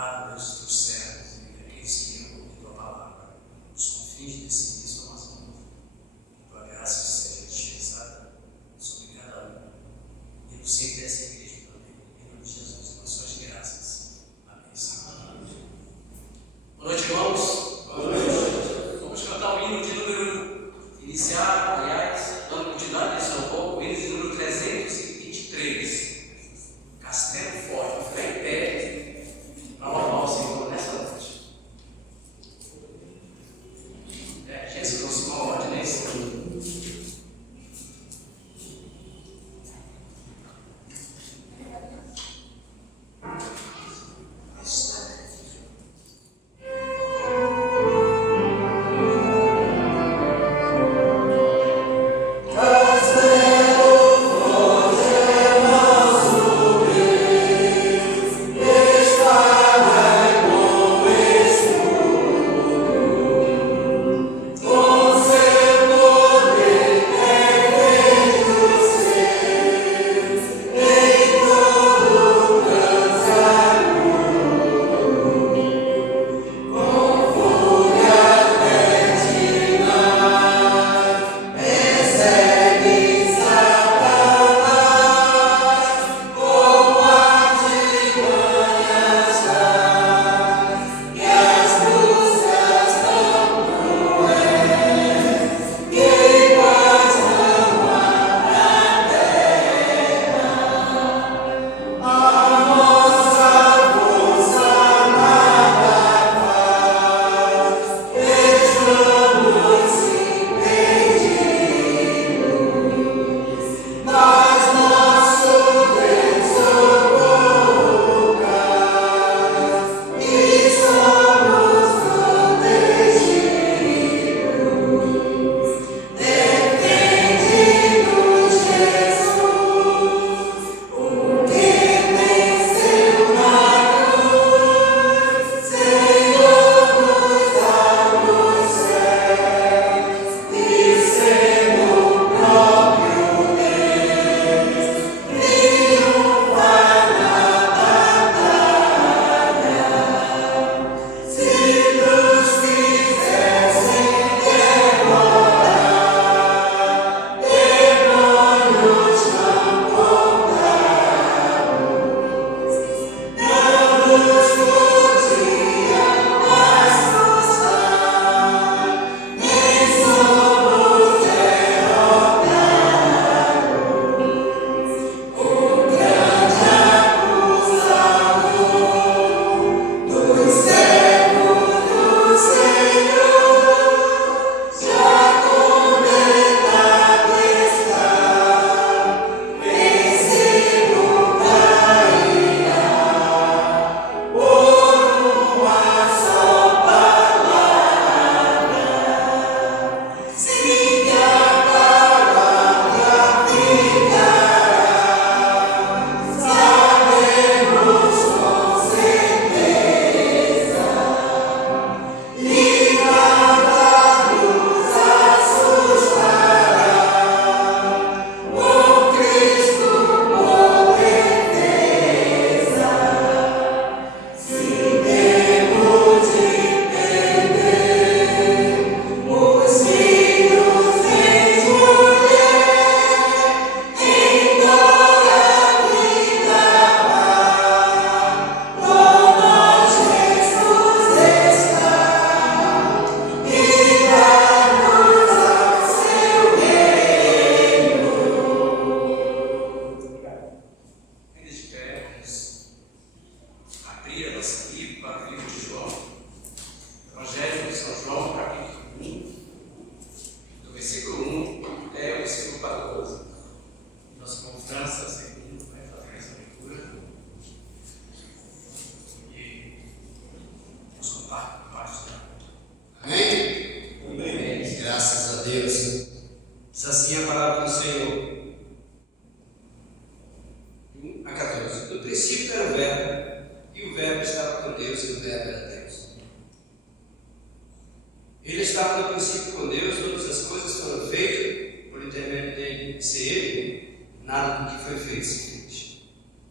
Guarda, Deus, os teus servos e aqueles que amam a tua palavra, os confins desse mundo são as mãos. Que tua graça seja despeçada sobre cada um. E no seio dessa igreja também. Em nome de Jesus, com suas graças. Amém, Senhor. Boa noite, irmãos. Boa noite. Vamos cantar o hino de número inicial, aliás, dando continuidade nesse louvor, o hino de número 323. Castelo Forte, ficar em pé para louvar o Senhor nessa noite. Gente, se fosse uma ordem, né?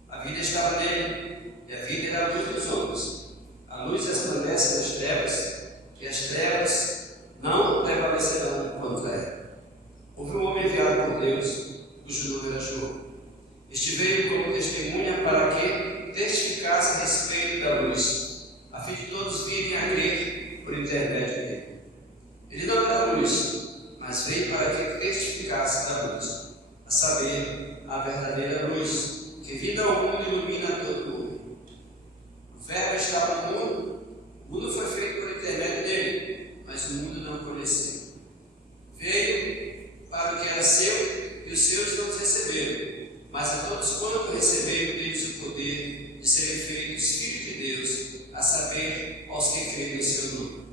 A vida estava nele, e a vida era a luz dos homens. veio da luz, a fim de todos virem a crer por intermédio dele. Ele não era luz, mas veio para que testificasse da luz, a saber, a verdadeira luz, que vindo ao mundo ilumina todo o mundo. O Verbo estava no mundo, o mundo foi feito por intermédio dele, mas o mundo não o conheceu. Veio para o que era seu, e os seus não os receberam, mas a todos quanto receberam deles o poder de serem feitos filhos de Deus, a saber, aos que creem no seu nome,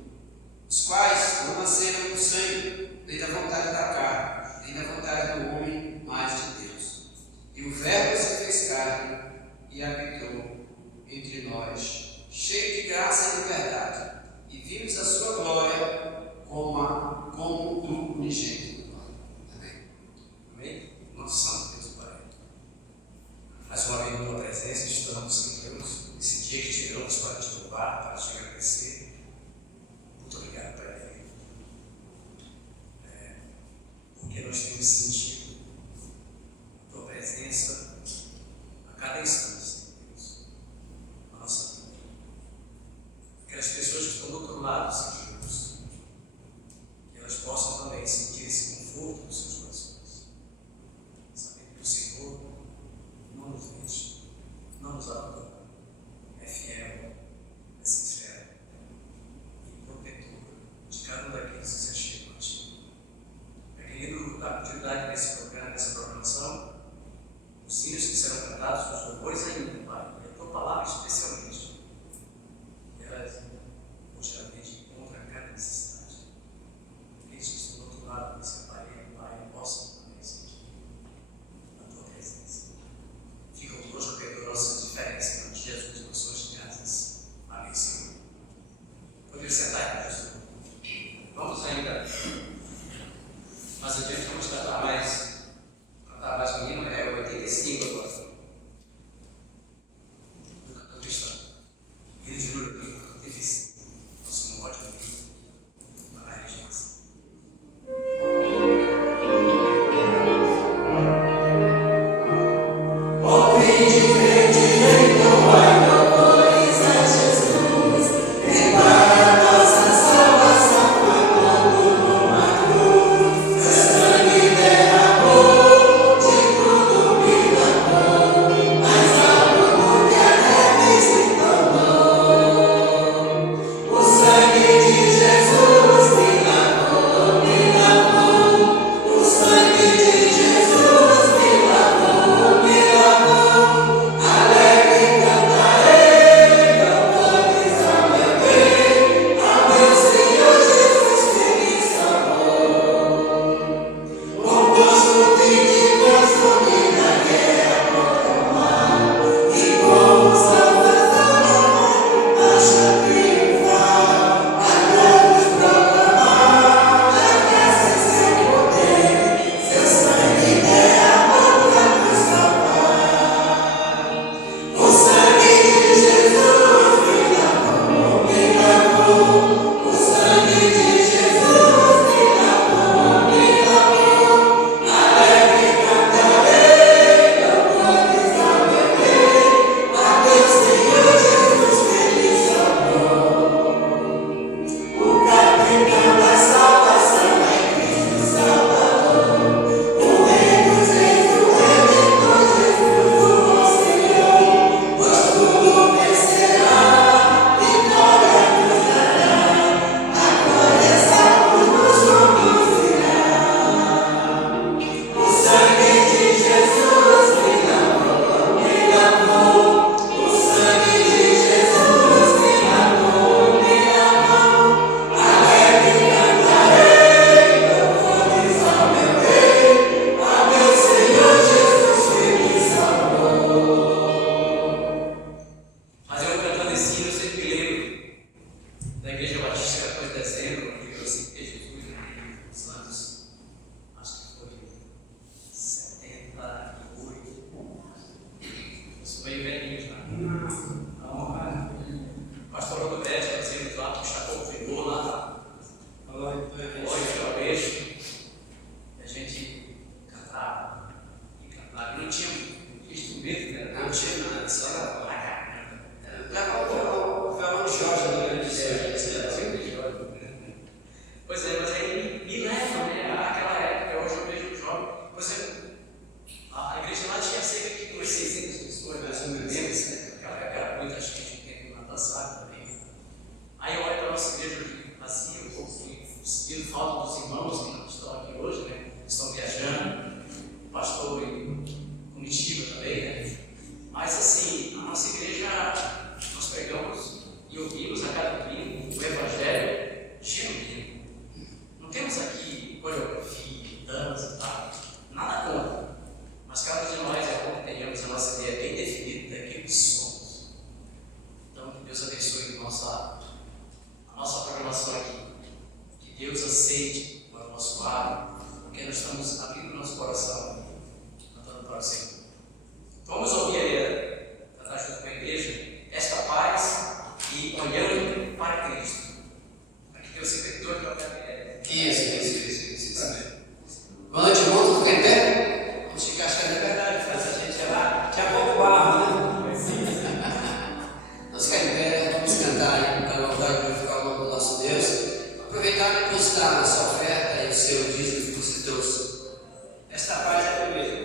os quais não nasceram do sangue, nem da vontade da carne, nem da vontade do homem, mas de Deus. E o Verbo se fez carne e habitou entre nós, cheio de graça e de verdade, e vimos a sua glória como do unigênito do Pai. Amém? Amém? Nosso Santo Deus, Pai. Mais uma vez, em tua presença, estamos em Deus, esse dia que tiramos para te louvar, para te agradecer. Muito obrigado, Pai. Porque nós temos sentido a tua presença a cada instante, Senhor Deus, na nossa vida. Aquelas pessoas que estão do outro lado, Senhor Deus, que elas possam também sentir esse conforto nos seus corações, sabendo que o Senhor não nos deixa, não nos abandona, é fiel, é sincero e protetor de cada um daqueles que se achegam a Ti. Querido, dar continuidade nesse programa, nessa programação, os hinos que serão cantados, os louvores a nossa programação aqui. Que Deus aceite o nosso lado, porque nós estamos abrindo o nosso coração, cantando para o Senhor. Vamos ouvir aí, cantar junto com a igreja, esta paz e olhando para Cristo. Aqui tem o secretário que vai ver. Isso. Boa noite, irmão. Tudo bem, né? Vamos ficar, acho que é verdade, faz a gente é lá. Tinha pouco barro, né? Vamos ficar em pé, vamos cantar para voltar a glorificar o nome do nosso Deus. Aproveitar e depositar a sua oferta e o seu dízimo que você trouxe. Esta paz é a primeira.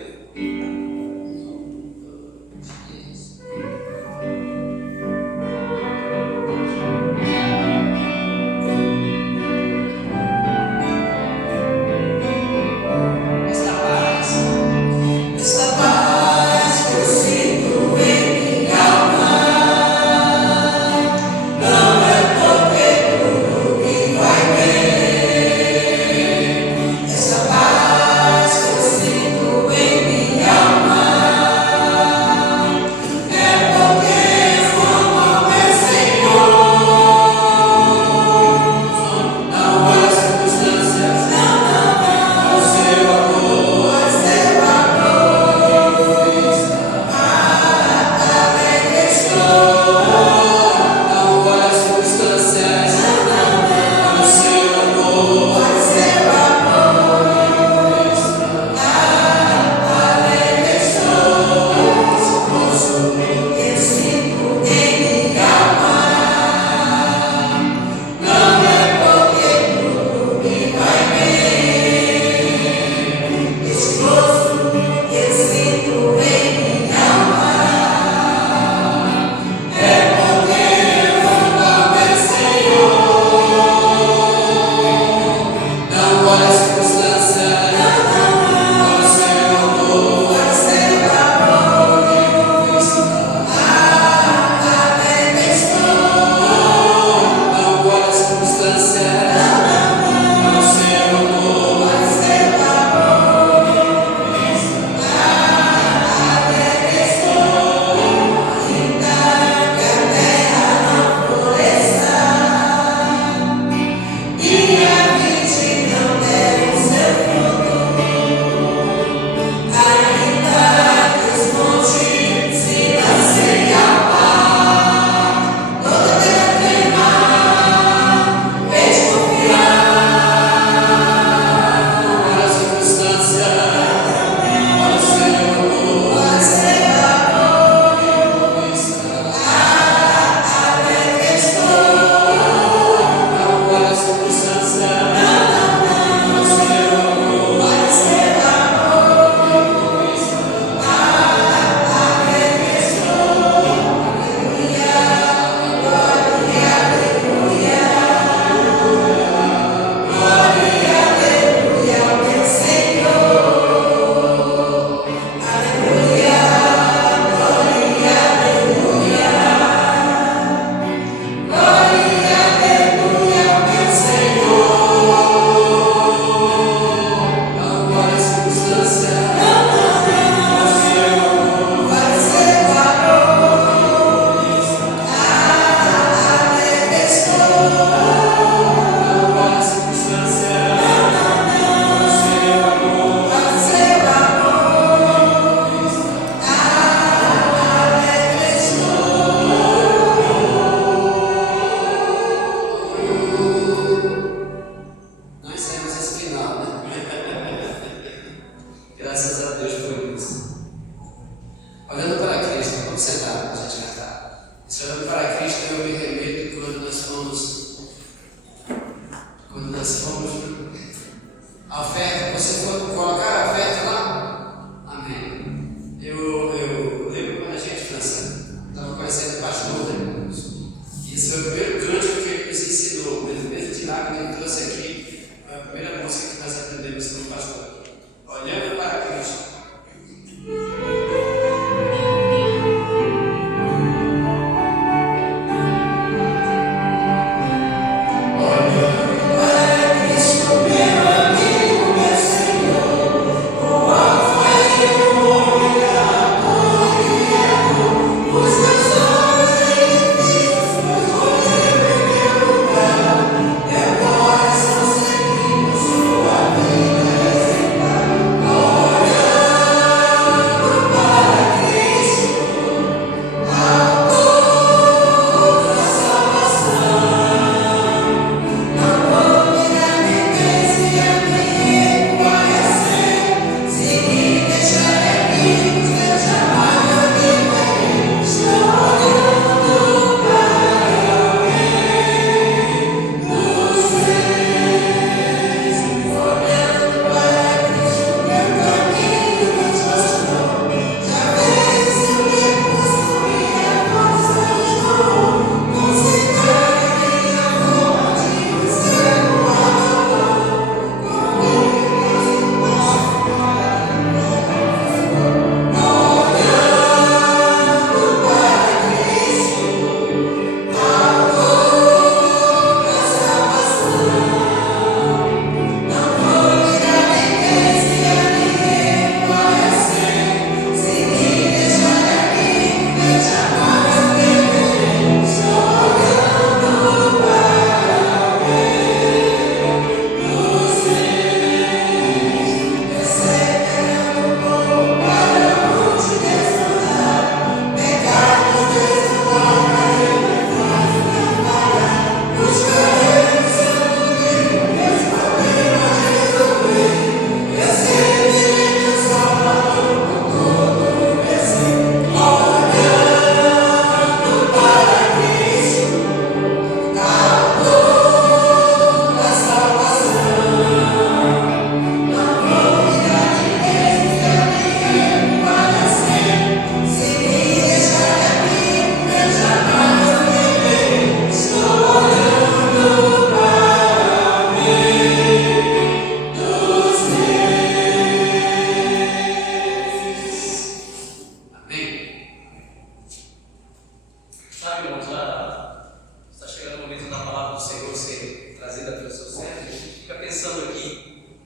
pensando aqui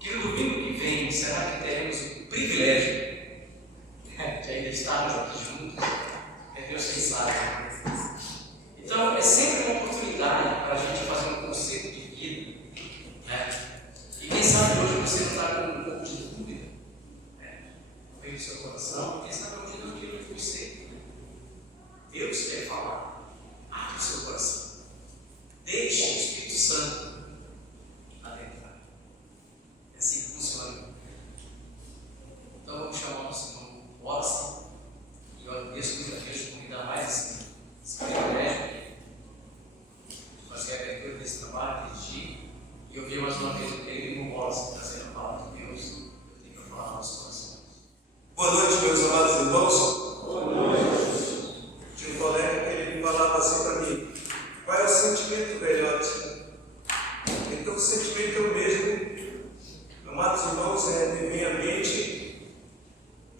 que no domingo que vem, será que teremos o privilégio de ainda estarmos aqui juntos? Deus quem sabe. Então, é sempre uma oportunidade para a gente fazer um conceito de vida, né? E quem sabe hoje você não está com um pouco de dúvida, né? Veio do seu coração, quem sabe hoje não aquilo que você. Deus quer falar. Abre o seu coração. Deixe o Espírito Santo adentrar. É assim que funciona. Então, vamos chamar o nosso irmão Wallace. E eu agradeço muito a Deus por me dar mais esse privilégio de fazer a abertura desse trabalho, dirigir. E eu vi mais uma vez o querido irmão Wallace trazendo a palavra de Deus. Eu tenho que falar no nosso coração. Boa noite, meus amados irmãos. Boa noite. Tinha um colega que ele falava assim para mim: qual é o sentimento, velhote? Então, o sentimento é o mesmo, amados irmãos, é de minha mente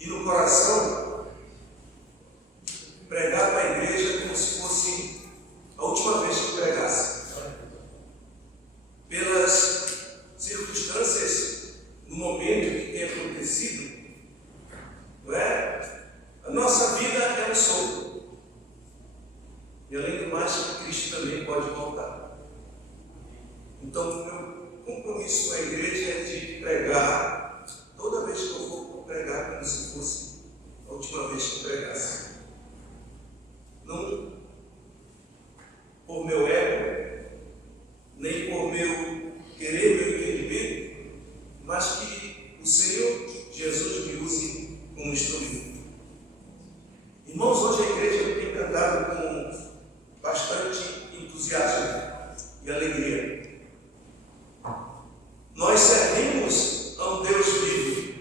e no coração, pregar para a igreja como se fosse a última vez que pregasse. Pelas circunstâncias, no momento que tem acontecido, não é? A nossa vida é um sopro. E além do mais, Cristo também pode voltar. Então, o meu compromisso com a igreja é de pregar, toda vez que eu for pregar, como se fosse a última vez que pregasse. Não por meu ego, nem por meu querer, meu entendimento, mas que o Senhor Jesus me use como instrumento. Irmãos, hoje a igreja tem cantado com bastante entusiasmo e alegria. Nós servimos a um Deus vivo.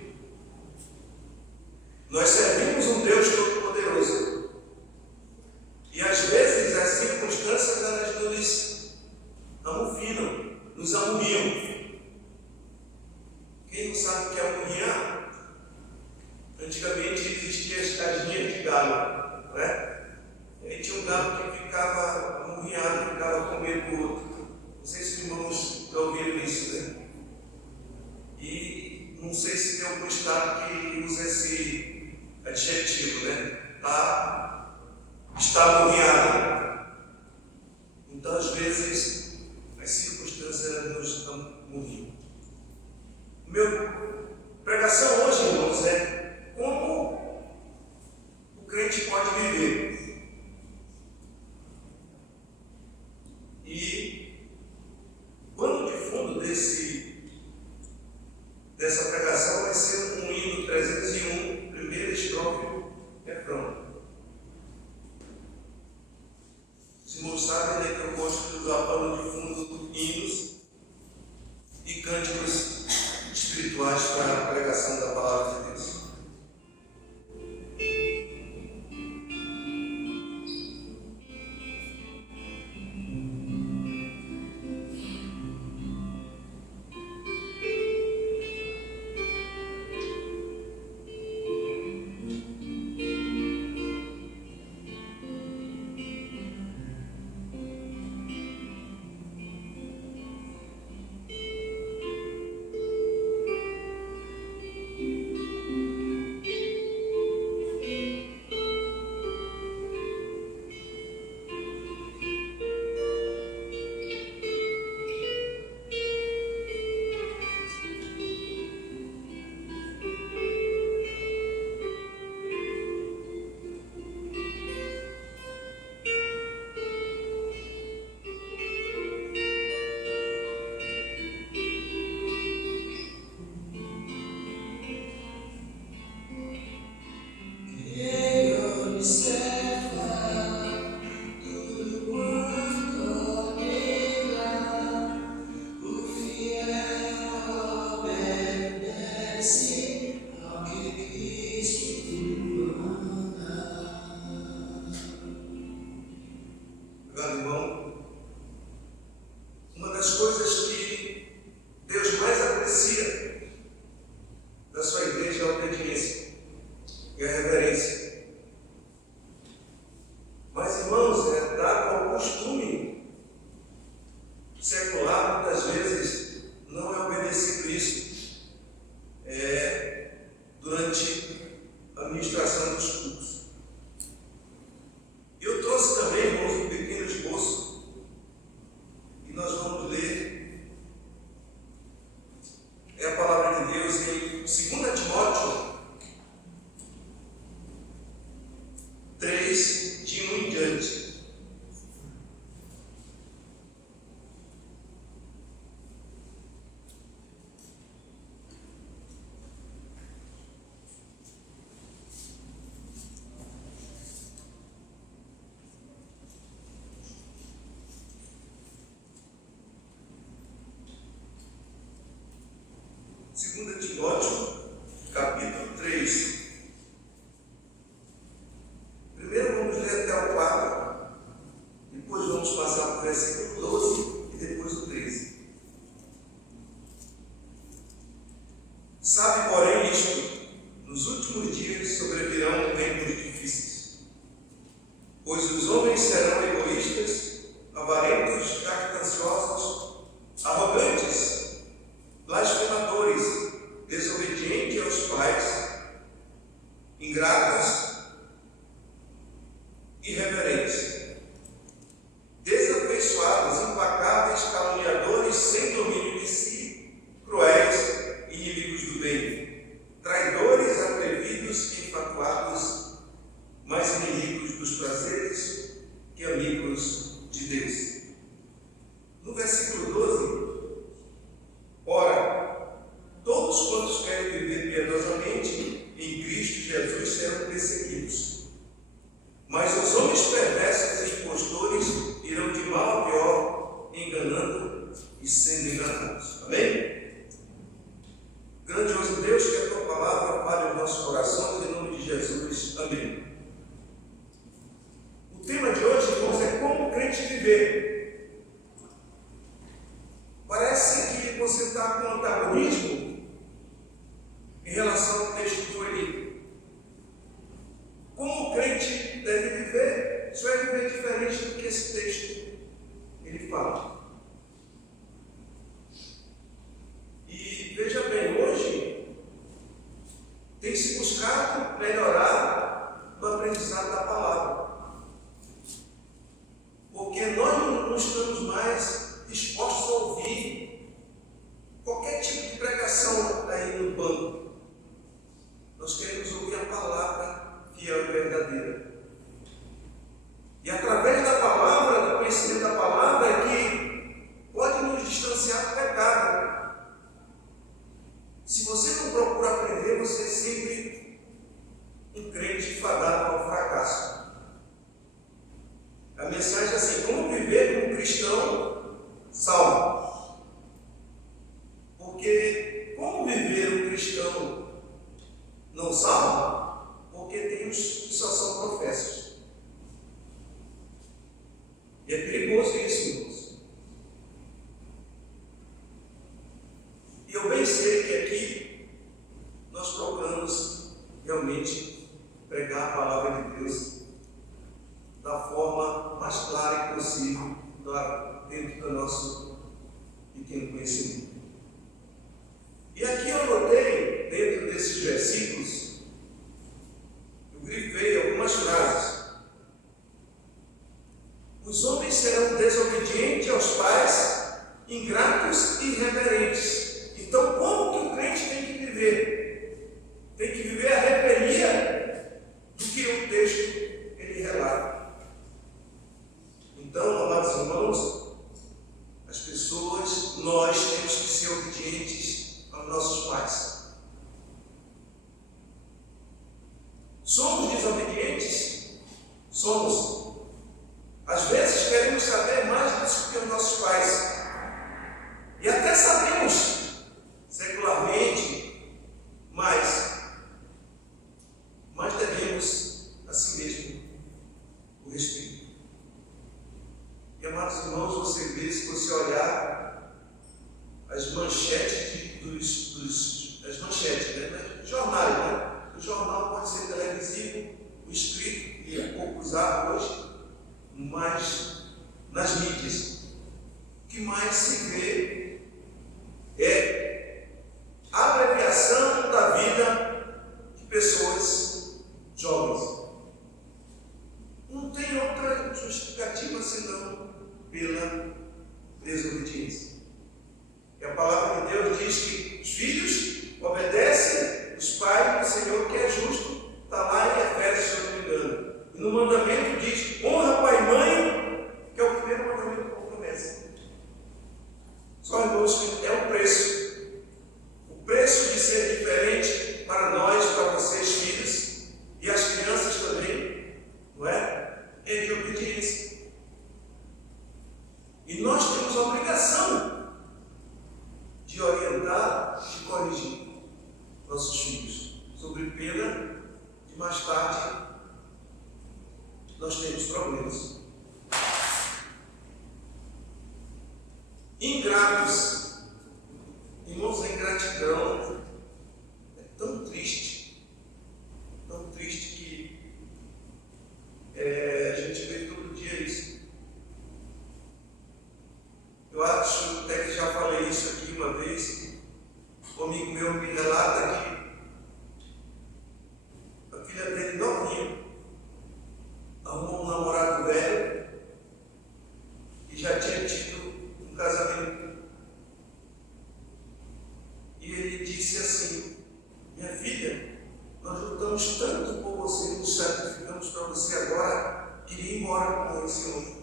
Nós servimos um Deus todo-poderoso. E às vezes as circunstâncias elas nos amufinam, nos amurriam. Quem não sabe o que é amurriar? Antigamente existiam as casinhas de galo, não é? E aí tinha um galo que ficava amurriado, ficava com medo do outro. Não sei se os irmãos já ouviram isso, né? E não sei se tem algum estado que usa esse adjetivo, né? Está amurriado. Então, às vezes, as circunstâncias nos amurriam. Minha pregação hoje, irmãos, é como o crente pode viver. E o pano de fundo dessa pregação vai ser um hino 301, primeira estrofe, refrão. Os irmãos sabem, né, que eu gosto de usar pano de fundo hinos e cânticos espirituais para a pregação da palavra de Deus. secular muitas vezes não é 2 Timóteo, capítulo 3. Primeiro vamos ler até o 4, depois vamos passar para o versículo 12 e depois o 13. Sabe, porém, isto: nos últimos dias sobrevirão tempos difíceis, pois os homens serão egoístas, avarentos, jactanciosos, arrogantes, blasfemadores, desobedientes aos pais, ingratos, irreverentes, desafeiçoados, implacáveis, caluniadores, sem domínio de si, cruéis, inimigos do bem, traidores, atrevidos, enfatuados, mais inimigos dos prazeres que amigos de Deus. No versículo 12, ora, todos quantos querem viver piedosamente em Cristo Jesus serão perseguidos. Mas os homens perversos e impostores irão de mal a pior, enganando e sendo enganados. Amém? Grandioso Deus, que a tua palavra fale aos nossos corações, em nome de Jesus. Amém. O tema de hoje, irmãos, é como o crente viver. Parece que você está com antagonismo em relação ao texto que foi lido. Como o crente deve viver? Isso é viver diferente do que esse texto ele fala. E veja bem, hoje tem se buscado melhorar no aprendizado da palavra, porque nós não estamos mais dispostos a ouvir qualquer tipo de pregação aí no banco. Nós queremos ouvir a palavra fiel e verdadeira. E através da palavra, do conhecimento da palavra, é que pode nos distanciar do pecado. Se você não procura aprender, você é sempre um crente fadado ao fracasso. A mensagem é assim: como viver como um cristão salvo? Porque como viver um cristão não salvo? Porque tem os que só são professos. E é perigoso isso, irmãos. E eu bem sei que aqui nós procuramos realmente pregar a palavra de Deus da forma mais clara possível, dentro do nosso pequeno conhecimento. E aqui eu notei, dentro desses versículos, eu grifei algumas frases. Os homens serão desobedientes aos pais, ingratos e irreverentes. Então, como que o crente tem que viver? Tem que viver a revelia do que o texto ele relata. Então, amados irmãos, as pessoas, nós temos que ser obedientes aos nossos pais. Somos desobedientes? Somos. Às vezes queremos saber mais disso que os nossos pais. E até sabemos, secularmente, mas devemos a si mesmo o respeito. E, amados irmãos, você vê, se você olhar as manchetes as manchetes, né? Jornais, né? O jornal pode ser televisivo, o escrito, e é pouco usado hoje, mas nas mídias, o que mais se vê é a abreviação da vida de pessoas jovens. Não tem outra justificativa senão pela desobediência. E a palavra de Deus diz que os filhos obedecem os pais do Senhor, que é justo. Está lá em Efésios, se eu não me engano. E no mandamento diz: honra pai e mãe, que é o primeiro mandamento com promessa. Só, irmãos, é o preço. O preço de ser diferente para nós, para vocês, filhos, e as crianças também, não é? É de obediência. E nós temos a obrigação de orientar, de corrigir ingratos. Irmãos, a ingratidão é tão triste que a gente vê todo dia isso. Eu acho até que já falei isso aqui uma vez. Um amigo meu me relata que a filha dele novinha arrumou um namorado velho e já tinha tido um casamento. E ele disse assim: minha filha, nós lutamos tanto por você, nos sacrificamos para você, agora queria ir embora com esse homem.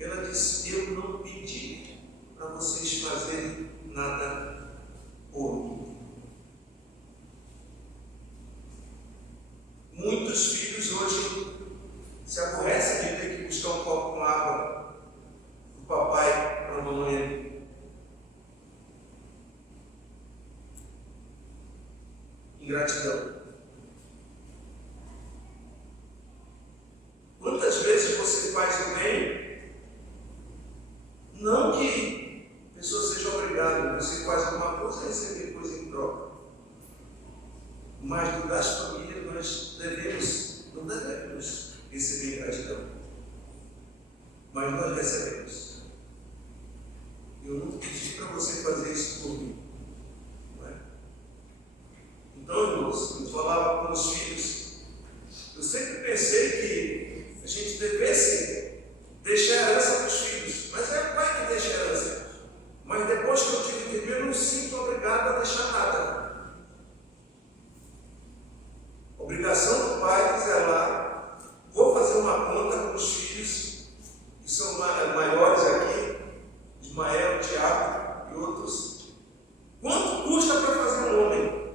Ela disse: eu não pedi para vocês fazerem nada por mim. Muitos filhos hoje se aborrecem de ter que buscar um copo com água do papai para a mamãe. Ingratidão. Quantas vezes você faz o bem, não que a pessoa seja obrigada, você faz alguma coisa e receber coisa em troca. Mas das famílias nós não devemos receber gratidão. Mas nós recebemos. Eu não pedi para você fazer isso por mim. Não é? Então, irmãos, eu falava com os filhos, eu sempre pensei que a gente devesse deixar herança para os filhos. Mas é o pai que deixa herança. Mas depois que eu tive que eu não sinto obrigado a deixar nada. Obrigação do pai é zelar. Vou fazer uma conta com os filhos que são maiores aqui, Ismael, Tiago e outros. Quanto custa para fazer um homem?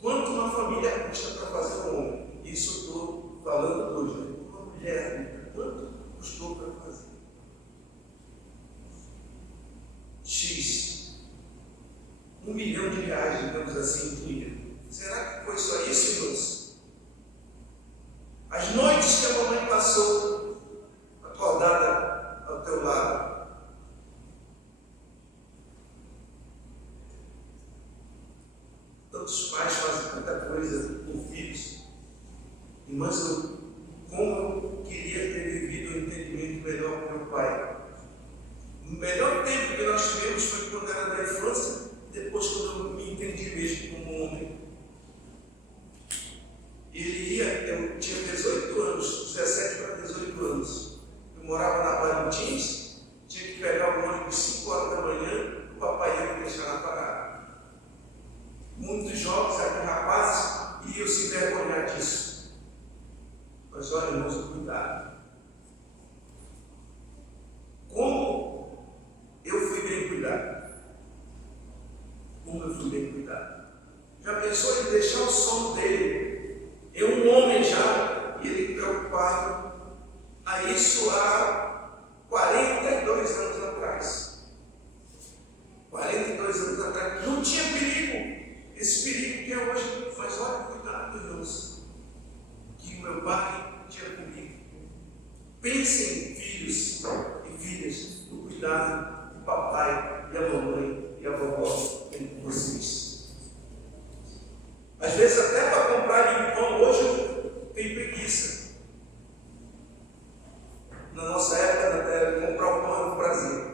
Quanto uma família custa para fazer um homem? Isso eu estou falando hoje, né? Uma mulher, quanto custou para fazer? X. R$1 milhão, digamos assim, em dia. Será que foi só isso, irmãos? As noites que a mamãe passou acordada ao teu lado. Tantos pais fazem tanta coisa com filhos. Irmãos, como eu queria ter vivido um entendimento melhor com meu pai. O melhor tempo que nós tivemos foi quando era da infância, depois quando eu me entendi mesmo como homem. Eu tinha 18 anos, 17 para 18 anos. Eu morava na Parintins, tinha que pegar o ônibus 5 horas da manhã, o papai ia me deixar na parada. Muitos jovens aqui, rapazes, iriam se envergonhar disso. Mas olha, irmãos, cuidado. Como eu fui bem cuidado? Como eu fui bem cuidado? Já pensou em deixar o sono dele? Eu, um homem já, e ele preocupado, a isso há 42 anos atrás. 42 anos atrás. Não tinha perigo. Esse perigo que é hoje. Mas olha, cuidado, Deus, que o meu pai tinha comigo. Pensem, filhos e filhas, no cuidado do papai e a mamãe e a vovó tem com vocês. Às vezes até para comprar pão hoje eu tenho preguiça. Na nossa época, até comprar o pão no Brasil.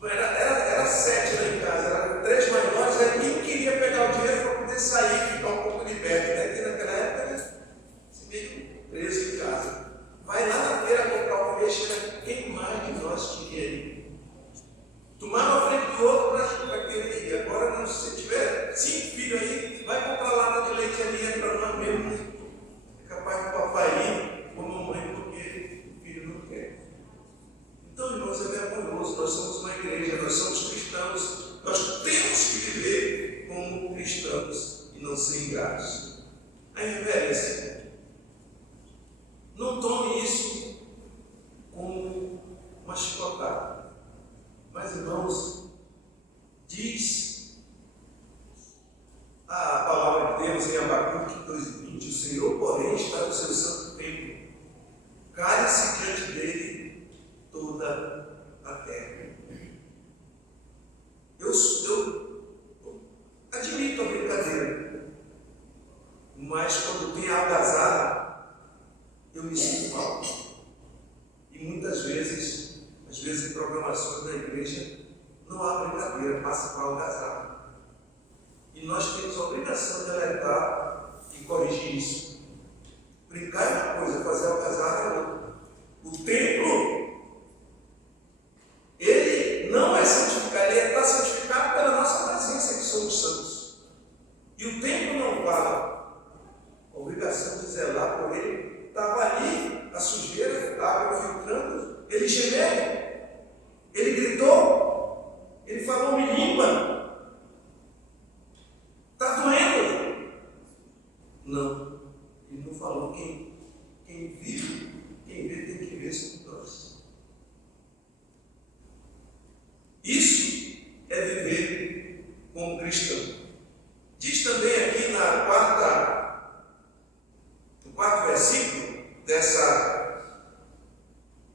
Era 7 lá em casa, eram 3 mais nós, aí quem queria pegar o dinheiro para poder sair, ficar um pouco liberto, né? Porque naquela época era meio preso em casa. Vai lá na feira comprar um peixe, era quem mais de nós queria ir. Tomava a frente do outro para querer ir. Agora, não, se você tiver 5 filhos aí, vai comprar lata de leite ali, é para nós mesmo. É capaz do papai ir com a mamãe, porque o filho não quer. Então, irmãos, é vergonhoso. Nós somos uma igreja, nós somos cristãos. Nós temos que viver como cristãos e não ser ingratos. A reverência. Não tome isso como uma chicotada. Mas, irmãos, diz a palavra de Deus em Abacuque 2:20, o Senhor, porém, está no seu santo templo. Cale-se diante dele toda a terra. Eu admito a brincadeira, mas quando tem algazarra, eu me sinto mal. E muitas vezes, às vezes em programações da igreja, não há brincadeira, passa para algazarra. E nós temos a obrigação de alertar e corrigir isso. Brincar é uma coisa, fazer algazarra é outra. O templo, ele não é santificado, ele está santificado pela nossa presença, que somos santos. E o templo não fala. A obrigação de zelar por ele estava ali, a sujeira, a água filtrando, ele gemeu, ele gritou, ele falou, me limpa. Está doendo? Não, ele não falou. Quem vive, quem vê tem que ver sobre nós. Isso é viver como cristão. Diz também aqui no quarto versículo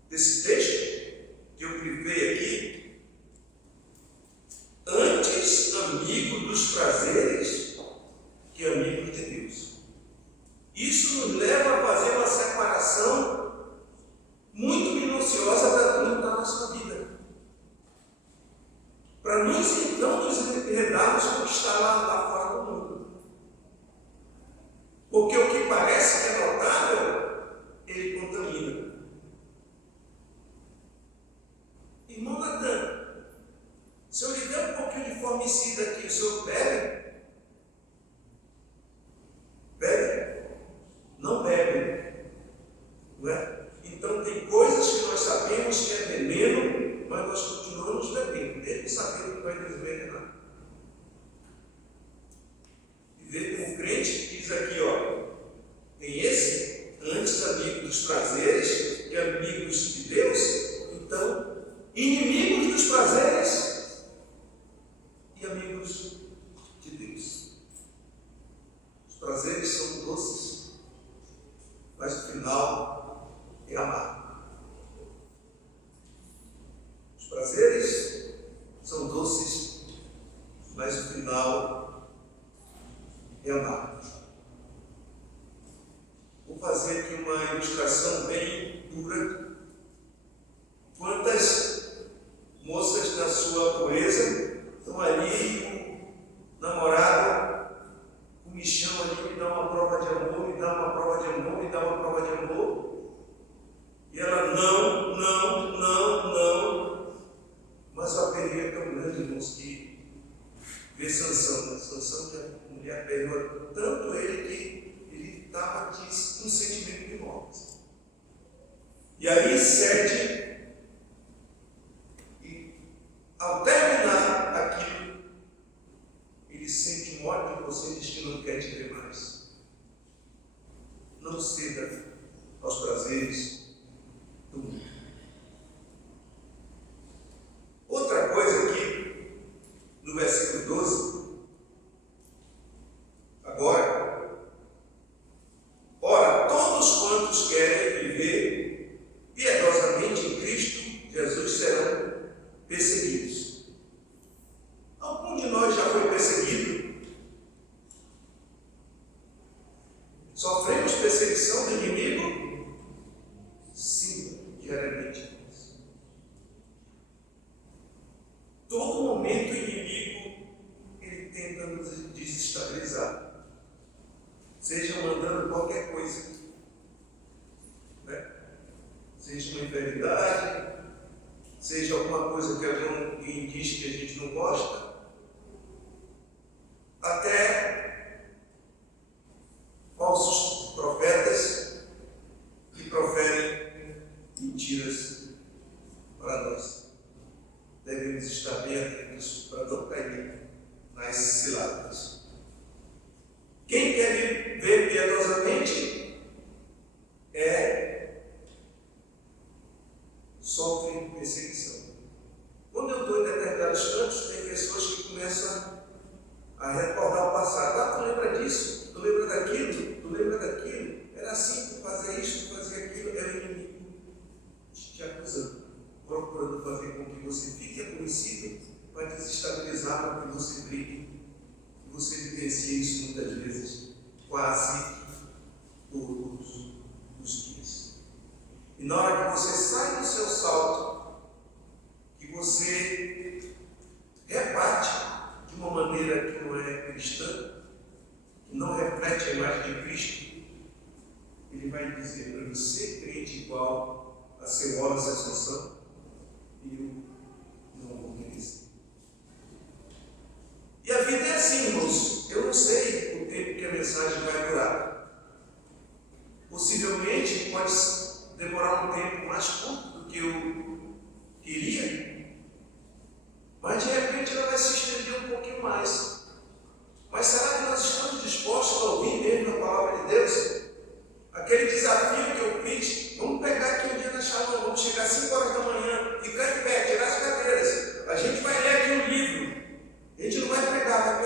desse texto, que eu grifei aqui, antes amigo dos prazeres que amigos de Deus. Isso nos leva a fazer uma separação muito minuciosa da nossa vida, para não nos enredarmos com o que está lá fora do mundo. Porque o que parece que é notável, ele contamina. Irmão Natan, se eu lhe der um pouquinho de formicida aqui, o senhor bebe? Bebe? Não bebe. Não é? Então tem coisas que nós sabemos que é veneno, mas nós continuamos bebendo, mesmo sabendo que vai nos envenenar. Viver como crente diz aqui, ó, tem esse, antes amigo dos prazeres e amigos de Deus, então, inimigos dos prazeres e amigos de Deus. Os prazeres são doces, mas o final é amargo. Os prazeres são doces, mas o final é amargo. Vou fazer aqui uma ilustração bem dura. Quantas moças na sua pureza estão ali, o namorado, o michão ali, me dá uma prova de amor, me dá uma prova de amor, me dá uma prova de amor, e ela não. Mas o apego é tão grande, irmãos, que vê Sansão, que a mulher perdoa tanto ele que ele estava aqui um sentimento de morte. E aí cede, e ao terminar aquilo, ele sente um ódio de você e diz que não quer te ver mais. Não ceda aos prazeres do mundo. Outra coisa aqui, no versículo 12, agora, ora, todos quantos querem viver piedosamente em Cristo Jesus serão perseguidos. Algum de nós já foi perseguido? Sofremos perseguição do inimigo? Sim, diariamente. Todo momento o inimigo ele tenta nos desestabilizar, seja mandando qualquer coisa, né? Seja uma enfermidade, seja alguma coisa que alguém diz que a gente não gosta, até falsos profetas que proferem mentiras para nós. Devemos estar bem atentos para não cair nas ciladas. Quem quer viver piedosamente sofre perseguição. Quando eu estou em determinados cantos, tem pessoas que começam a recordar o passado. quase todos os dias. E na hora que você sai do seu salto, que você rebate de uma maneira que não é cristã, que não reflete a imagem de Cristo, ele vai dizer para você, crente igual a Senhora Assunção, eu não vou merecer. E a vida é assim, irmãos. Eu não sei o tempo que a mensagem vai durar. Possivelmente pode demorar um tempo mais curto do que eu queria, mas de repente ela vai se estender um pouquinho mais. Mas será que nós estamos dispostos a ouvir mesmo a palavra de Deus? Aquele desafio que eu fiz, vamos pegar aqui um dia na Shalom, vamos chegar às 5 horas da manhã, ficar em pé, tirar as cadeiras. A gente vai ler aqui um livro. A gente não vai pegar,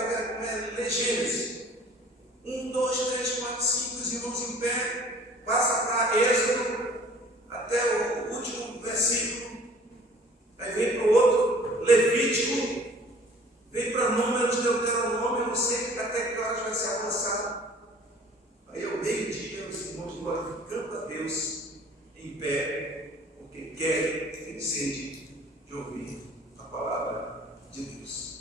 ler Gênesis. 1, 2, 3, 4, 5, os irmãos em pé, passa para Êxodo, até o último versículo. Aí vem para o outro, Levítico, vem para Números, Deuteronômio, eu não sei até que horas vai se avançar. Aí ao meio-dia, os irmãos glorificando a Deus em pé, porque querem, têm sede de ouvir a palavra de Deus.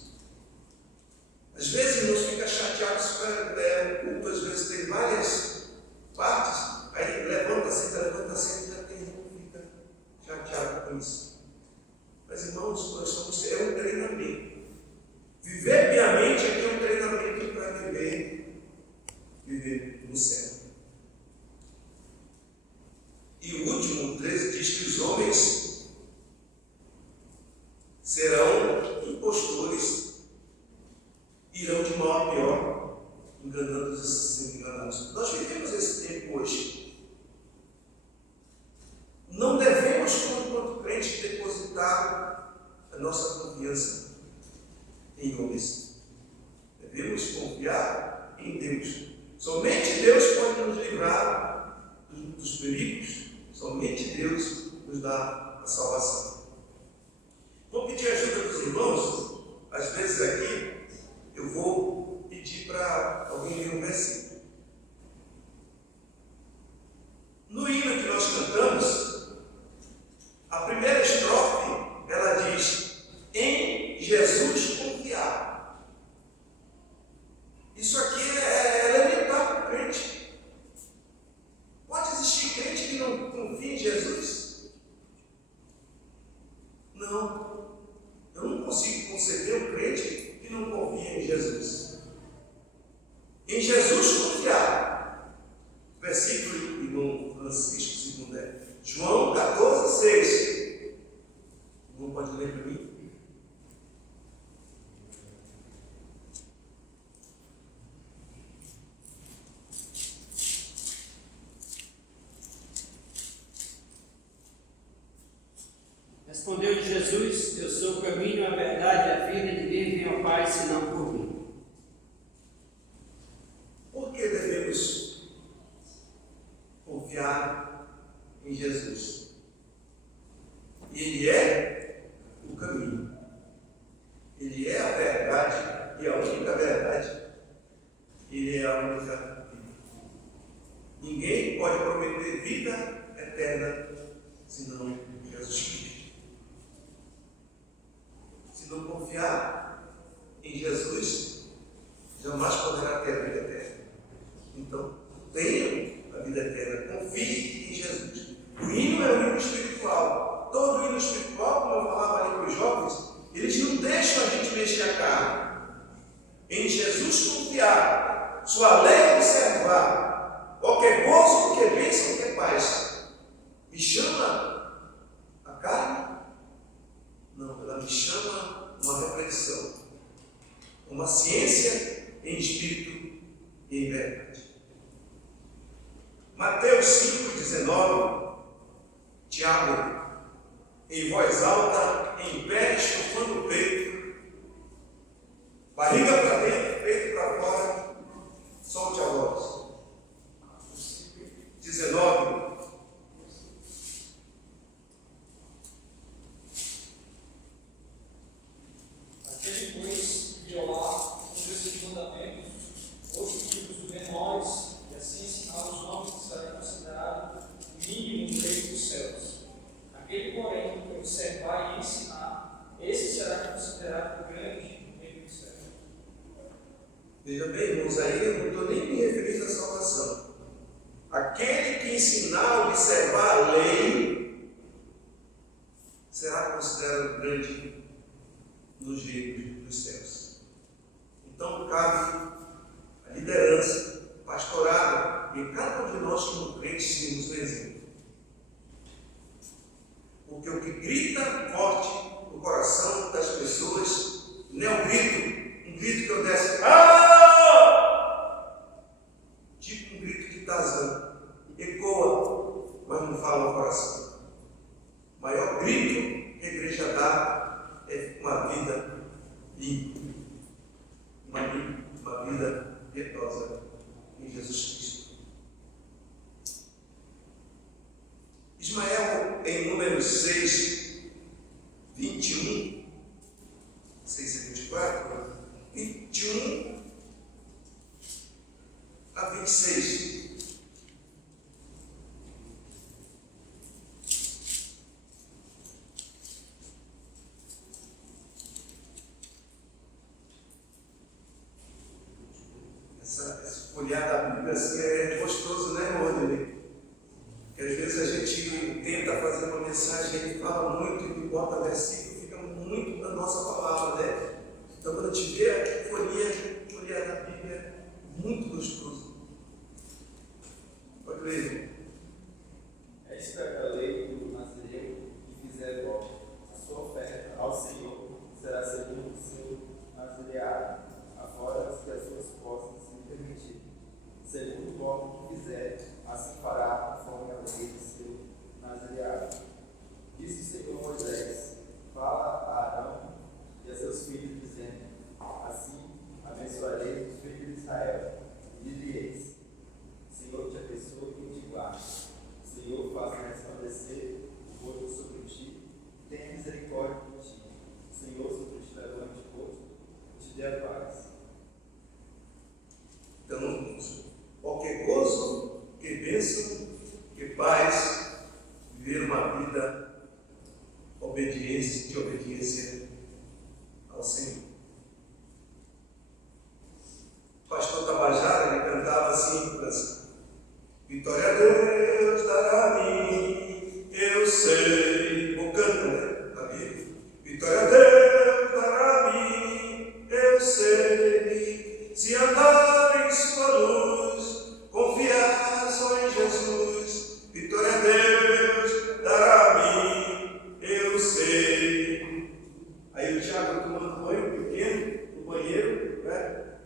Às vezes, irmãos, fica chateado, o culto às vezes tem várias partes, aí levanta, senta, já tem irmão que fica chateado com isso. Mas, irmãos, é um treinamento. Viver piamente aqui é um treinamento para viver no céu. E o último 13 diz que os homens serão impostores, irão de mal a pior, enganando os enganados. Nós vivemos esse tempo hoje. Não devemos, enquanto crente, depositar a nossa confiança em homens. Devemos confiar em Deus. Somente Deus pode nos livrar dos perigos. Somente Deus nos dá a salvação. Vou pedir ajuda dos irmãos. Às vezes aqui eu vou pedir para alguém ler um versículo. No hino que nós cantamos, a primeira estrofe, ela diz: em Jesus confiar. Isso aqui é elementar para o crente. Pode existir crente que não confia em Jesus? Não. Eu não consigo conceber um crente que não confia em Jesus. Em Jesus confiar. Versículo, irmão Francisco, segundo João 14, 6. Não pode ler para mim? Respondeu Jesus: eu sou o caminho, a verdade e a vida, ninguém vem ao Pai senão por mim. Por que devemos confiar em Jesus? Ele é o caminho. Ele é a verdade e a única verdade. Ele é a única vida. Ninguém pode prometer vida eterna senão Jesus Cristo. Se não confiar em Jesus, jamais poderá ter a vida eterna. Então, tenham a vida eterna, confie em Jesus. O hino é um hino espiritual. Todo hino espiritual, como eu falava ali para os jovens, eles não deixam a gente mexer a carne. Em Jesus confiar, sua lei observar, qualquer gozo, qualquer bênção, qualquer paz. Me chama a carne? Não, ela me chama uma reflexão, uma ciência em espírito e em verdade. Mateus 5,19, Tiago, em voz alta, em pé, estufando o peito, barriga para dentro, peito para fora, solte a voz. 19. Aquele, pois, violar um desses mandamentos, ou os tipos menores, Tarzan. Ecoa, mas não fala no coração. O maior grito que a igreja dá é uma vida limpa, uma vida piedosa em Jesus Cristo. Ismael, em Números 6, 21, 6 e 24, 21 a 26. Essa folhada da Bíblia assim é gostoso, né, Rodrigo? Porque às vezes a gente tenta fazer uma mensagem e fala muito e bota versículo, fica muito da nossa palavra, né? Então quando a gente vê a folha da Bíblia, é muito gostoso. Pode ler. Esta é a lei do nazireu que fizer voto. A sua oferta ao Senhor será segundo o seu nazireado, afora as que as suas postas lhe permitirem. Segundo o voto que fizer, assim fará conforme a lei do seu nazireado. Disse o Senhor a Moisés: fala a Arão e a seus filhos, dizendo: assim abençoarei os filhos de Israel, e lhe-eis: Senhor te abençoe e te guarde. Senhor faça resplandecer o rosto sobre ti, e tenha misericórdia de ti. Senhor, sobre ti levante o rosto e te dê a paz. Então, qualquer gozo, que bênção, que paz, viver uma vida de obediência ao Senhor. O pastor Tabajara, ele cantava assim, vitória a Deus dará a mim, eu sei, ou canta, né, na Bíblia, vitória a Deus dará a mim, eu sei, se andar em sua luz, confiar só em Jesus, vitória a Deus dará a mim, eu sei. Aí o Tiago tomando banho pequeno, no banheiro, né?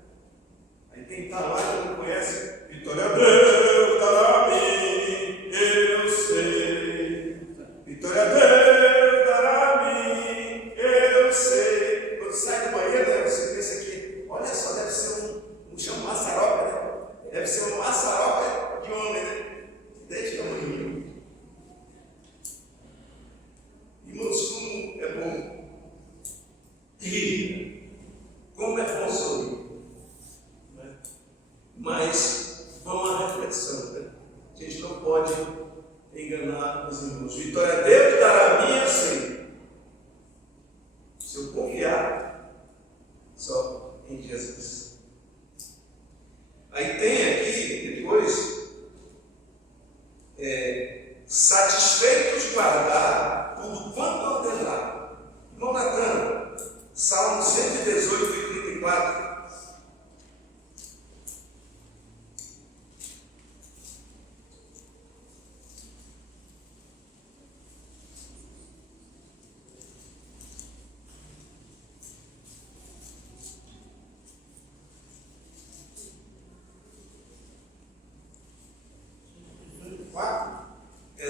Aí quem está lá que não conhece, vitória a Deus dará a mim, eu sei. Vitória a Deus dará a mim, eu sei. Quando sai do banheiro, né, você pensa que, olha só, deve ser um maçaroca, né? Deve ser uma maçaroca de homem, né? Desse tamanho. Irmãos, como é bom rir, como é bom sorrir. Né? Mas vamos à reflexão, né? A gente não pode enganar os irmãos. Vitória a Deus dará a mim, eu sei. Se eu confiar só em Jesus. Aí tem aqui, depois, satisfeitos guardar tudo quanto ordenar. Irmão Natan, Salmo 118 e 34.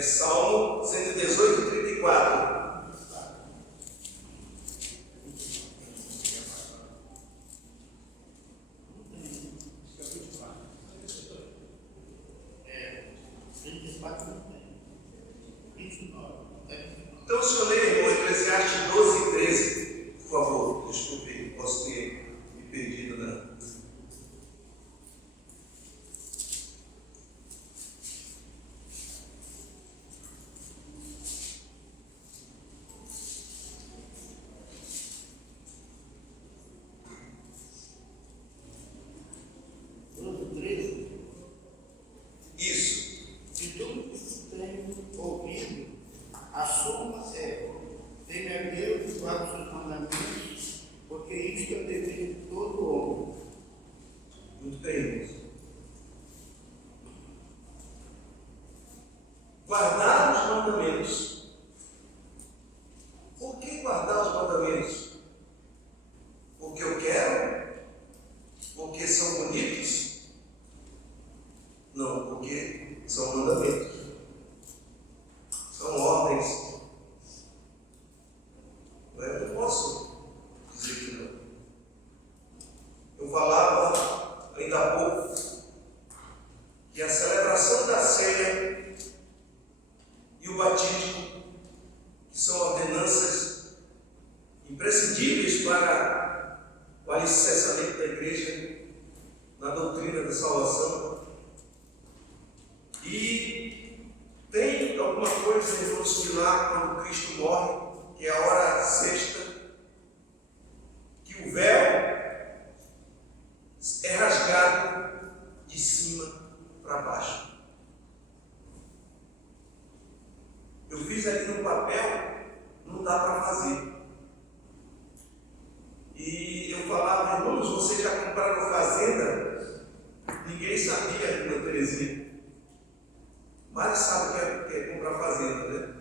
Salmo 118 e 34. Então, o senhor lê, irmão, Eclesiastes 12 e 13, por favor. Desculpe, posso ter me perdido na... Isso. De tudo que tenho ouvido, a suma é: teme a Deus e guarde os seus mandamentos, porque isto é o dever de todo homem. Muito bem, irmãos. Guardar os mandamentos. Por que guardar os mandamentos? Porque eu quero? Porque são bonitos? Não, porque são mandamentos, são ordens. Eu não posso dizer que não. Eu falava ainda há pouco que a celebração da ceia e o batismo, que são ordenanças imprescindíveis para o alicerçamento da igreja na doutrina da salvação. E tem alguma coisa, irmãos, que lá quando Cristo morre, que é a hora sexta, que o véu é rasgado de cima para baixo. Eu fiz ali no papel, não dá para fazer. E eu falava, irmãos, vocês já compraram fazenda? Ninguém sabia aqui na Terezinha. Mas sabe o que é comprar fazenda, né?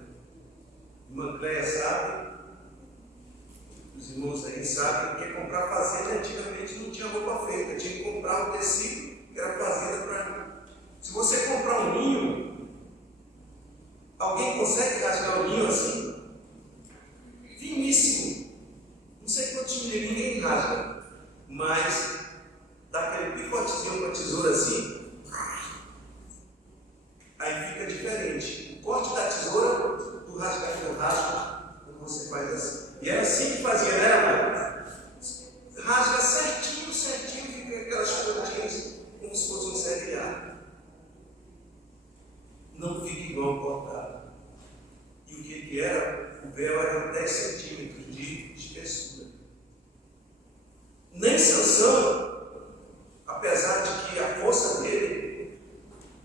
Irmã Cléia sabe, os irmãos aí sabem que comprar fazenda antigamente não tinha roupa feita, tinha que comprar o tecido que era fazenda para. Se você comprar um ninho, alguém consegue rasgar o ninho assim? Finíssimo. Não sei quantos milímetros, ninguém rasga, mas dá aquele picotezinho com a tesoura assim, aí fica diferente. O corte da tesoura, tu rasga aqui no rasgo, como você faz assim. E era assim que fazia, né, amor? Rasga certinho, fica aquelas pontinhas como se fosse um serrilhado. Não fica igual cortado. E o que era? O véu era 10 centímetros de espessura. Nem Sansão, apesar de que a força dele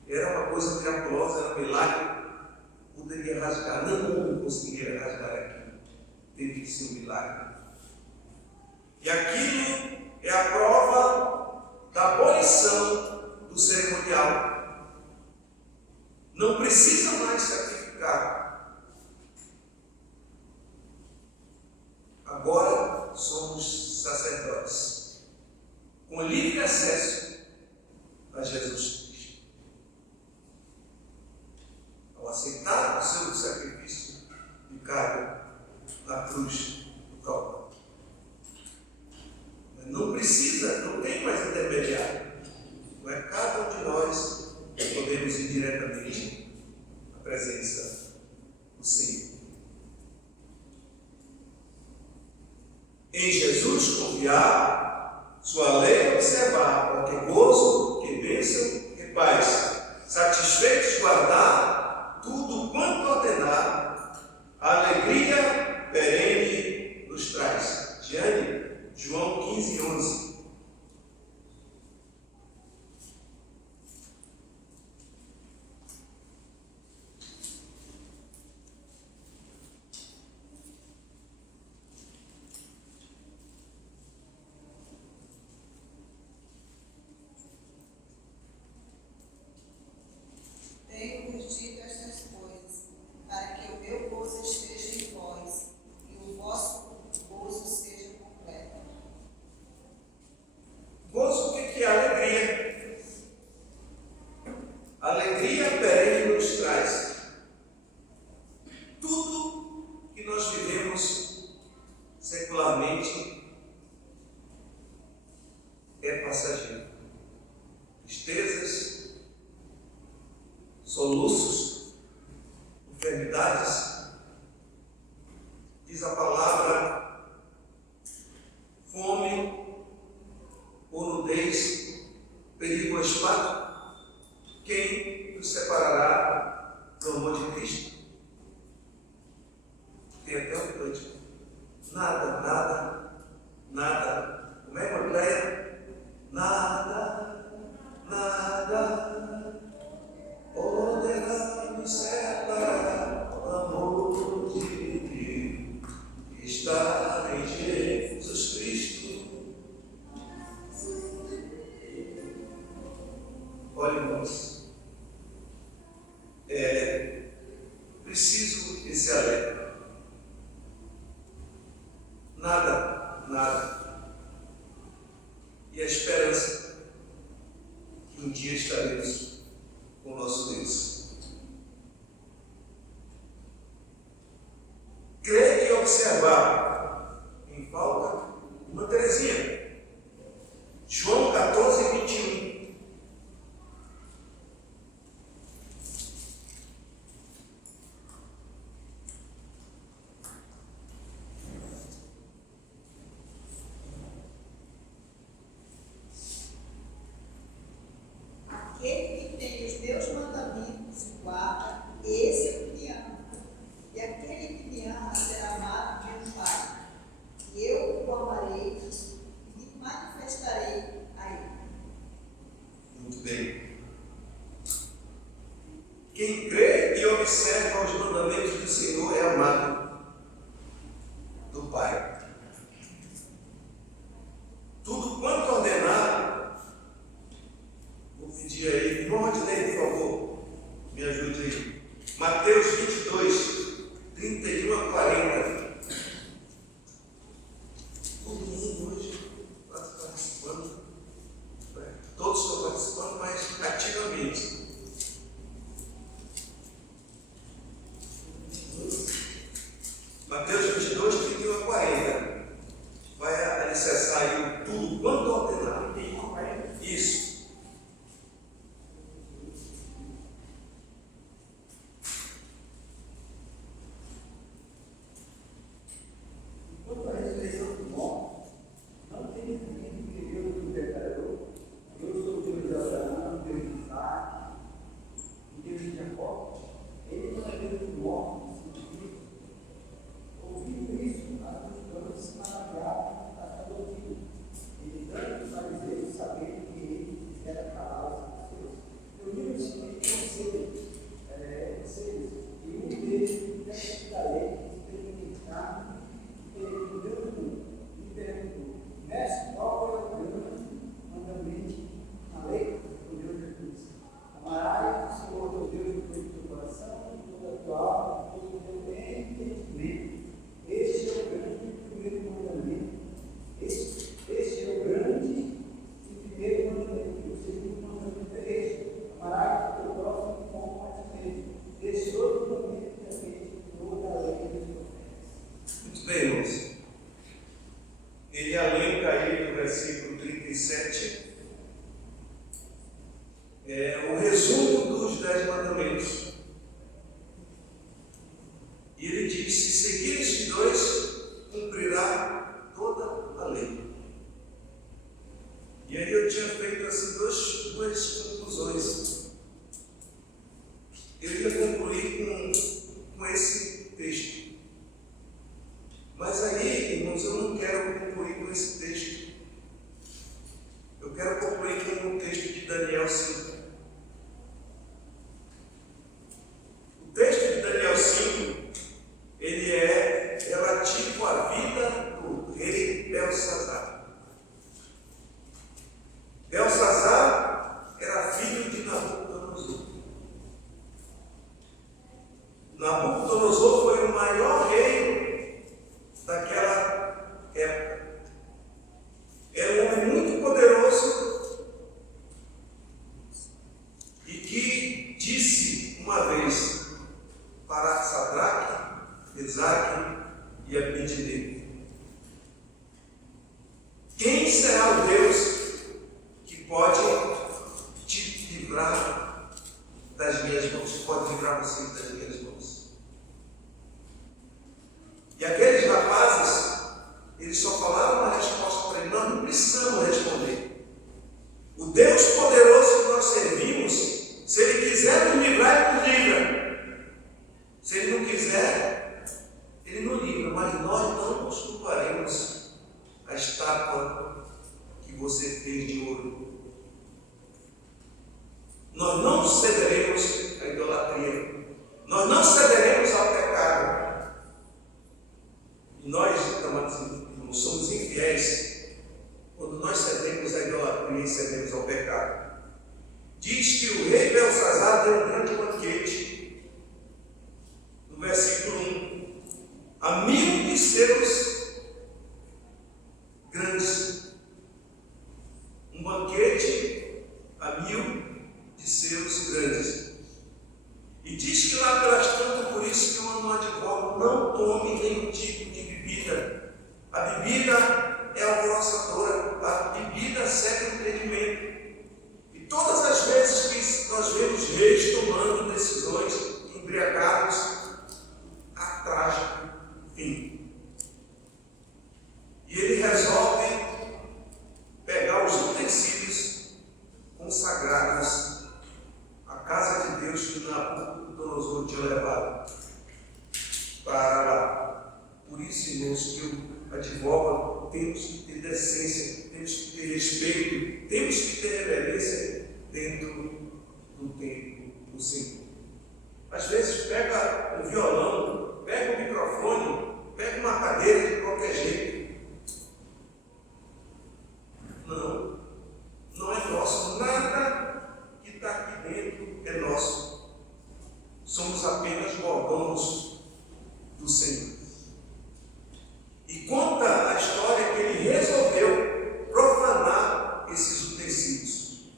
era uma coisa miraculosa, era um milagre, poderia rasgar. Não conseguiria rasgar aquilo. Teve que ser um milagre. E aquilo é a prova da abolição do cerimonial. Não precisa mais sacrificar. Agora somos sacerdotes, com livre acesso a Jesus Cristo. Ao aceitar o seu sacrifício vicário na cruz do Calvário. Não precisa, não tem mais intermediário. Não é cada um de nós que podemos ir diretamente à presença do Senhor. Em Jesus confiar, sua lei observar, porque gozo, que bênção, que paz, satisfeitos guardar tudo quanto ordenar, a alegria perene nos traz. Diane, João 15, 11. Tenho-vos dito estas coisas, para que o meu gozo esteja em vós, e o vosso gozo seja completo. Gozo, o que é alegria? Alegria perene nos traz. Tudo que nós vivemos secularmente é passageiro. Tristezas, soluços, enfermidades, diz a palavra, fome, ou nudez, perigo ou espada. Quem nos separará do amor de Cristo? Tem até um cântico. Nada, nada, nada. Como é que é, Cléia? Nada, nada poderá nos separar do amor de Deus que está em Jesus Cristo. Olha, irmãos, é preciso esse alerta. Nada, nada. E a esperança que um dia estaremos com o nosso Deus. Crer e observar. Em falta uma Terezinha. João 14, 21. Aquele que tem os meus mandamentos e guarda, esse é o que me ama. E aquele que me ama será amado de meu Pai. E eu o amarei e me manifestarei a ele. Muito bem. Quem crê e observa os mandamentos do Senhor é amado do Pai. Tudo quanto ordenado, vou pedir aí, irmão Rodinei, por favor, me ajude aí. Mateus 22, 31 a 40. Todo mundo hoje está participando, todos estão participando, mas ativamente. Mateus 22, 31 a 40. Vai alicerçar aí o tudo quanto ordenado. Isso. Quanto à ressurreição do morto, não tem ninguém que Deus nos declarou. Eu sou o Deus de Abraão, Deus de Isaac, o Deus de Jacó. Ele não é Deus do morto, ouvindo isso, as multidões se maravilhavam da doutrina. Ele dando os fariseus saber que ele era calar os seus. Reuniram-se em conselhos, e um deles, dentro da lei, experimentado, e perguntou: Mestre, qual é o grande mandamento na lei? Respondeu Jesus: amarás o Senhor teu Deus de todo o teu coração, de toda a tua alma, de todo o teu entendimento. Este é o grande primeiro mandamento. Este é o grande e primeiro mandamento. O segundo mandamento é este: amarás o teu próximo como a ti mesmo. Este outro mandamento é feito toda a lei dos profetas. Muito bem, irmãos. Ele alenca aí no versículo 37 o resumo dos 10 mandamentos. E ele diz: se seguir estes dois, cumprirá toda a lei. E aí eu tinha feito assim duas conclusões. Eu ia concluir com esse texto. Mas aí, irmãos, eu não quero concluir com esse texto. Eu quero concluir com o texto de Daniel 5. O texto de Daniel 5, ele é relativo à vida do rei Belsazar. Belsazar era filho de Nabucodonosor. Nabucodonosor foi o maior rei daquela época. Era um homem muito poderoso e que disse uma vez para Sadraque, Mesaque e Abednego: quem será o Deus que pode te livrar das minhas mãos, que pode livrar vocês das minhas mãos? E aqueles rapazes, eles só falaram uma resposta para ele: nós não precisamos responder. O Deus poderoso que nós servimos, se Ele quiser nos livrar, Ele nos livra. Se Ele não quiser, Ele não livra. Mas nós não nos culparemos a estátua que você fez de ouro. Nós não cederemos à idolatria. Nós não cederemos ao pecado. E nós, irmãos, somos infiéis quando nós cedemos à idolatria e cedemos ao pecado. Diz que o rei Belsazar deu um grande banquete. No versículo 1: a 1000 de seus grandes. Um banquete a 1000 de seus utensílios grandes. E diz que lá pelas tantas, por isso que eu não advogo, não tome nenhum tipo de bebida. A bebida é alvoroçadora, a bebida cega o entendimento. E todas as vezes que nós vemos reis tomando decisões embriagados, há trágico fim. E ele resolve pegar os utensílios consagrados à casa de Deus que Nabucodonosor tinha levado para lá. Por isso, irmãos, que eu advogo, temos que ter decência, temos que ter respeito, temos que ter reverência dentro do templo do Senhor. Às vezes pega um violão, pega um microfone, pega uma cadeira de qualquer jeito. Não, não é nosso. Nada que está aqui dentro é nosso. Somos apenas mordomos do Senhor. E conta a história que ele resolveu profanar esses utensílios.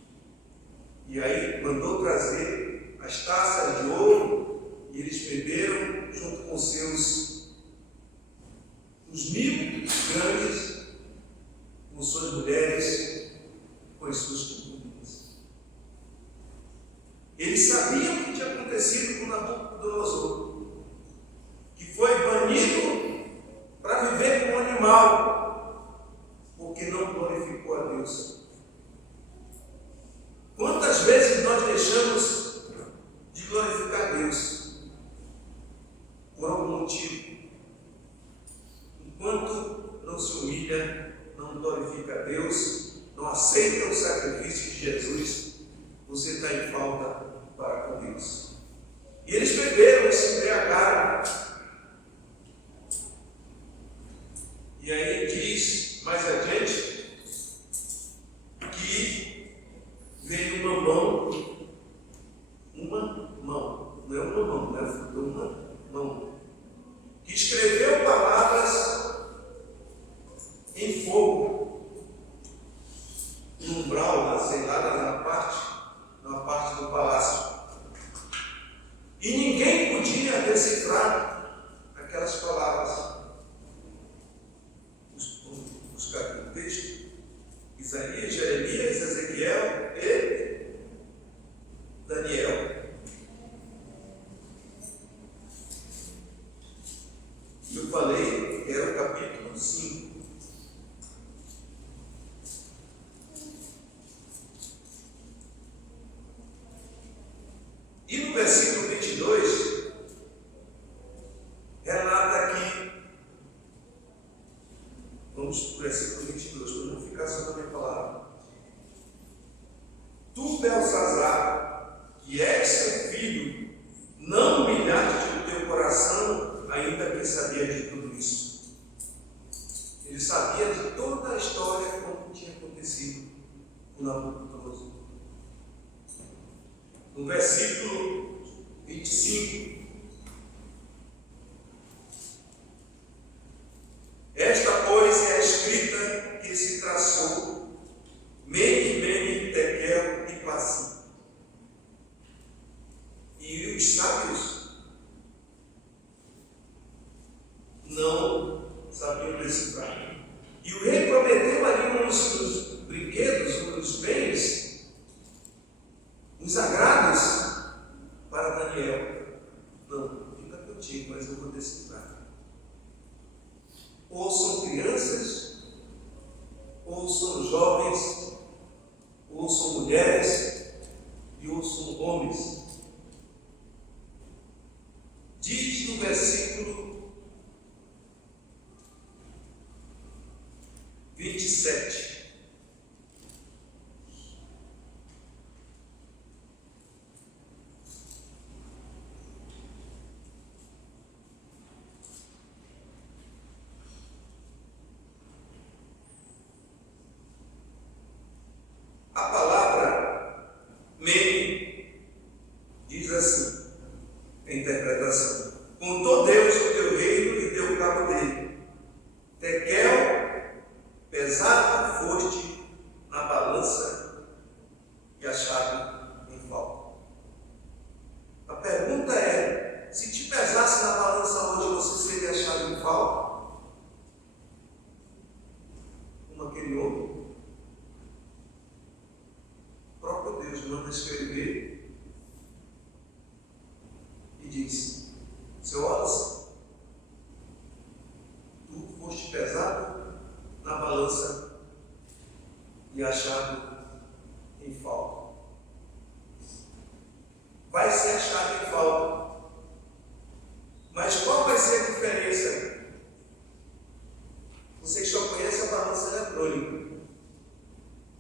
E aí mandou trazer as taças de ouro e eles beberam junto com os 1000 grandes, com suas mulheres, com as suas concubinas. Eles sabiam o que tinha acontecido com Nabucodonosor, que foi banido para viver como animal, porque não glorificou a Deus. Quantas vezes nós deixamos de glorificar a Deus por algum motivo? Enquanto não se humilha, não glorifica a Deus, não aceita o sacrifício de Jesus, você está em falta para com Deus. E eles beberam e se embriagaram. E aí diz mais adiante que veio uma mão, não é uma mão, né? Foi uma mão, que escreveu palavras em fogo, no umbral, lá, sei lá, na parte do palácio. E ninguém podia decifrar aquelas palavras. Buscar o texto: Isaías, Jeremias, Ezequiel e Daniel. Eu falei que era o capítulo 5. E no versículo 22, relata que, vamos para o versículo 22, para não ficar só na minha palavra. Tu, Belsazar, que és seu filho, não humilhaste o teu coração, ainda que sabia de tudo isso. Ele sabia de toda a história como tinha acontecido com Nabucodonosor. No versículo 25, esta, pois, é a escrita que se traçou: Mene, Mene, Tekel e Parsim. E os sábios não sabiam decifrar. E o rei prometeu ali nos brinquedos, nos bens, nos agrados para Daniel. Não, fica contigo, mas eu vou decifrar. Ou são crianças, ou são jovens, ou são mulheres, e ou são homens. Diz no versículo 27. A palavra Mene diz assim, a interpretação: contou Deus o teu escrever e diz: seu Wallace, tu foste pesado na balança e achado em falta. Vai ser achado em falta. Mas qual vai ser a diferença? Vocês só conhecem a balança eletrônica.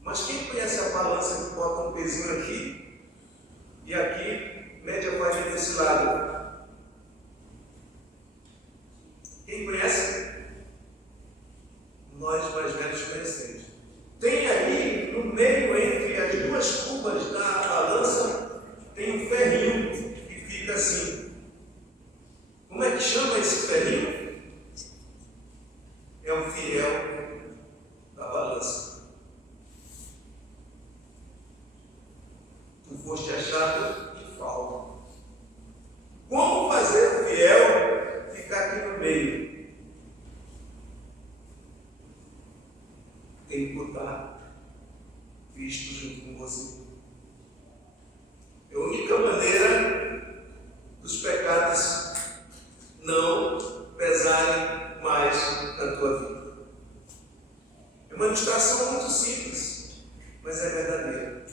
Mas quem conhece a balança que bota um pezinho aqui e aqui, mede a farinha desse lado? Quem conhece? Nós mais velhos conhecemos. Tem aí, no meio entre as duas cubas da balança, tem um ferrinho que fica assim. Como é que chama esse ferrinho? É o fiel da balança. Tu foste achado em falta. Como fazer o fiel ficar aqui no meio? Tem que botar Cristo junto com você. É a única maneira dos pecados não pesarem mais na tua vida. É uma ilustração muito simples, mas é verdadeira.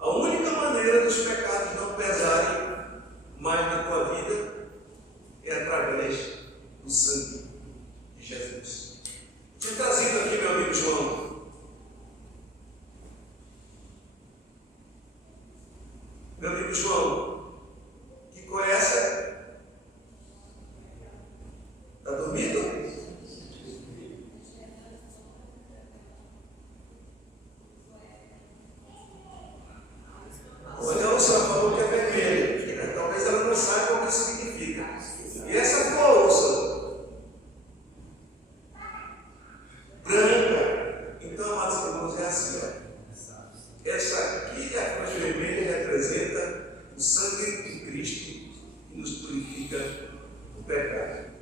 A única maneira dos pecados não pesarem mais na tua vida é através do sangue de Jesus. Tinha trazido aqui meu amigo João. Meu amigo João, que conhece? Está dormindo? Olha, o senhor falou que é vermelho. Talvez ela não saiba o que significa. E essa cor, Úrsula? Branca. Então, amados irmãos, é assim, ó. Essa aqui, a cruz vermelha, representa o sangue de Cristo que nos purifica do pecado.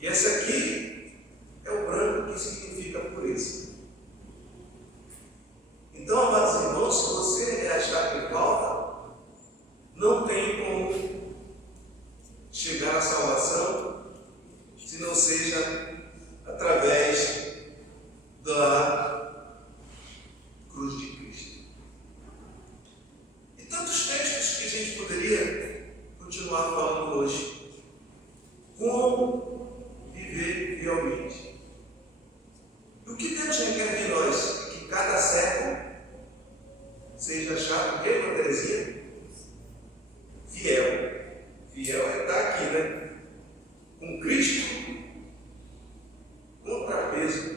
E essa aqui é o branco, que significa pureza. Então, amados irmãos, se você é achado em falta, não tem como chegar à salvação se não seja através da cruz de Cristo. E tantos textos que a gente poderia continuar falando hoje. Como viver fielmente. E o que Deus requer de nós? Que cada servo seja achado, o que, Irmã Terezinha? Fiel. Fiel é estar aqui, né? Com Cristo, contrapeso.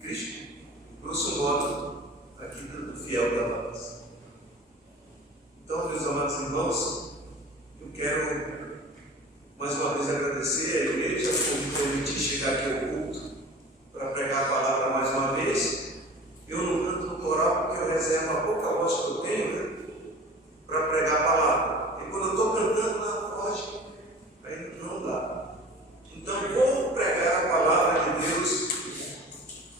Cristo, grosso modo, aqui do fiel da balança. Então, meus amados irmãos, eu quero mais uma vez agradecer à igreja por me permitir chegar aqui ao culto para pregar a palavra mais uma vez. Eu não canto no coral porque eu reservo a pouca voz que eu tenho, né, para pregar a palavra. E quando eu estou cantando na voz, aí não dá. Então vou pregar a palavra de Deus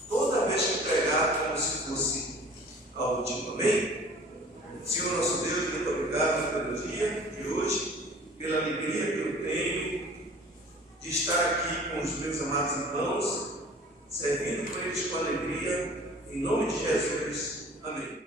toda vez que pregar, como se fosse a última. Amém? Senhor nosso Deus, muito obrigado pelo dia de hoje, pela alegria que eu tenho de estar aqui com os meus amados irmãos, servindo com eles com alegria, em nome de Jesus. Amém.